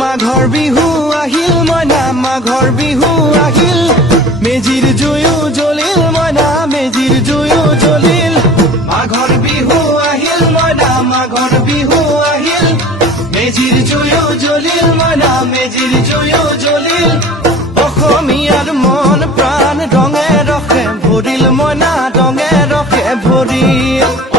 মাঘৰ বিহু আহিল মইনা মাঘৰ বিহু আহিল মেজিৰ জুয়ো জ্বলিল মইনা মেজিৰ জুয়ো জ্বলিল মাঘৰ বিহু আহিল মইনা মাঘৰ বিহু আহিল মেজিৰ জুয়ো জ্বলিল মইনা মেজিৰ জুয়ো জ্বলিল অসমীয়াৰ মন প্ৰাণ ৰঙে ৰসে ভৰিল মইনা ৰঙে ৰসে ভৰিল